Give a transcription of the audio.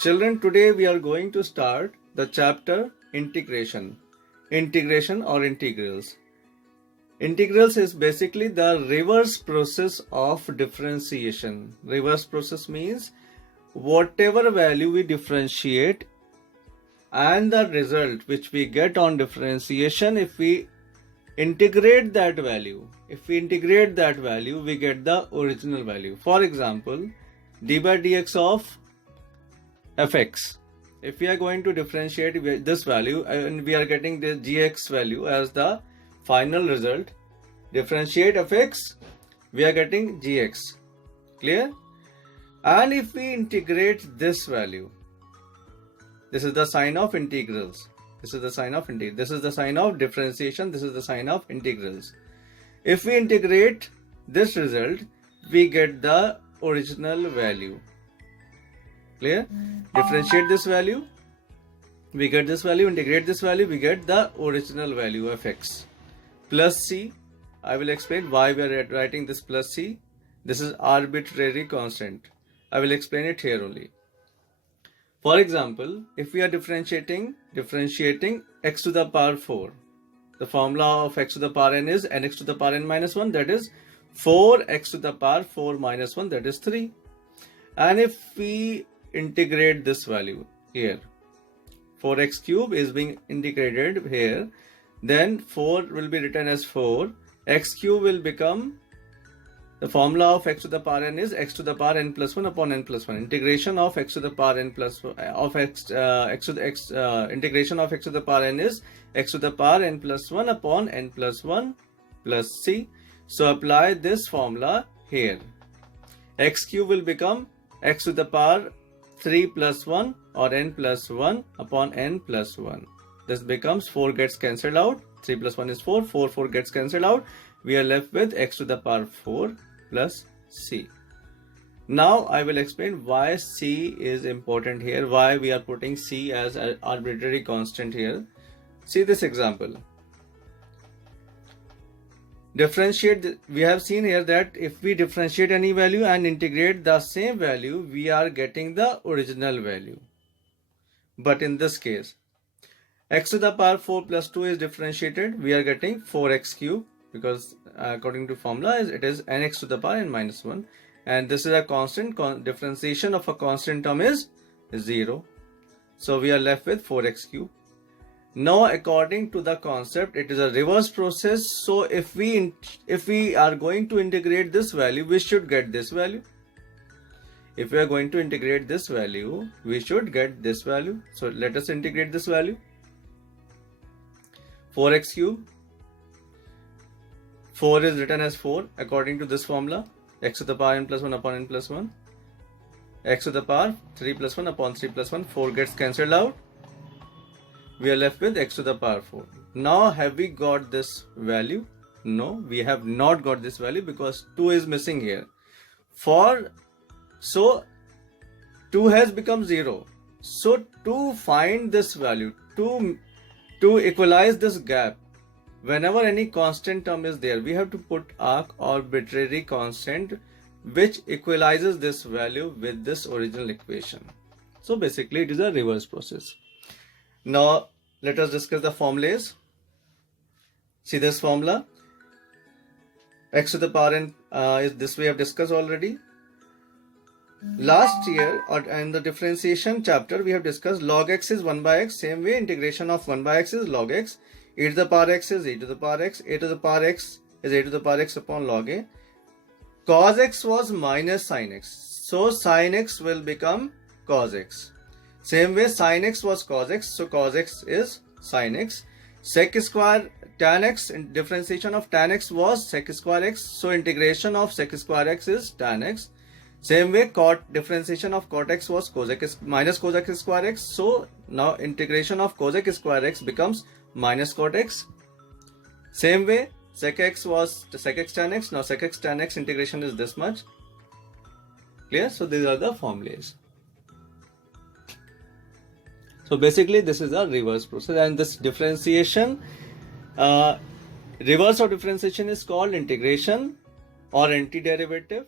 Children, today we are going to start the chapter integration or integrals. Integrals is basically the reverse process of differentiation. Reverse process means whatever value we differentiate and the result which we get on differentiation, if we integrate that value, we get the original value. For example, d by dx of fx. If we are going to differentiate this value and we are getting the gx value as the final result, differentiate fx, we are getting gx. Clear? And if we integrate this value, this is the sign of integrals. This is the sign of differentiation. This is the sign of integrals. If we integrate this result, we get the original value. Clear? Differentiate this value, we get this value. Integrate this value, we get the original value of x. Plus c. I will explain why we are writing this plus c. This is arbitrary constant. I will explain it here only. For example, if we are differentiating x to the power 4, the formula of x to the power n is nx to the power n minus 1, that is 4x to the power 4 minus 1, that is 3. And if we integrate this value here, 4x cube is being integrated here, then 4 will be written as 4, x cube will become, the formula of x to the power n is x to the power n plus 1 upon n plus 1. Integration of x to the power n plus integration of x to the power n is x to the power n plus 1 upon n plus 1 plus c. So apply this formula here. X cube will become x to the power 3 plus 1 or n plus 1 upon n plus 1. This becomes 4 gets cancelled out. 3 plus 1 is 4. 4 gets cancelled out. We are left with x to the power 4 plus c. Now I will explain why c is important here, why we are putting c as an arbitrary constant here. See this example. Differentiate, we have seen here that if we differentiate any value and integrate the same value, we are getting the original value. But in this case, x to the power 4 plus 2 is differentiated, we are getting 4x cube, because according to formula it is nx to the power n minus 1, and this is a constant. Differentiation of a constant term is 0, so we are left with 4x cube. Now according to the concept, it is a reverse process. So if we are going to integrate this value, we should get this value. If we are going to integrate this value, we should get this value. So let us integrate this value. 4x cube, 4 is written as 4 according to this formula, x to the power n plus 1 upon n plus 1, x to the power 3 plus 1 upon 3 plus 1, 4 gets cancelled out. We are left with x to the power 4. Now have we got this value? No, we have not got this value because 2 is missing here. So 2 has become 0. So to find this value, to equalize this gap, whenever any constant term is there, we have to put an arbitrary constant which equalizes this value with this original equation. So basically it is a reverse process. Now let us discuss the formulas. See this formula. X to the power n is this we have discussed already. Last year in the differentiation chapter we have discussed log x is 1 by x. Same way integration of 1 by x is log x. E to the power x is e to the power x. A to the power x is a to the power x upon log a. Cos x was minus sin x. So sin x will become cos x. Same way sin x was cos x. So cos x is sin x. Sec square tan x, differentiation of tan x was sec square x. So integration of sec square x is tan x. Same way differentiation of cot x was cosec x minus cosec square x. So now integration of cosec square x becomes minus cot x. Same way sec x was sec x tan x. Now sec x tan x integration is this much. Clear? So these are the formulas. So basically this is a reverse process, and this differentiation, reverse of differentiation is called integration or antiderivative.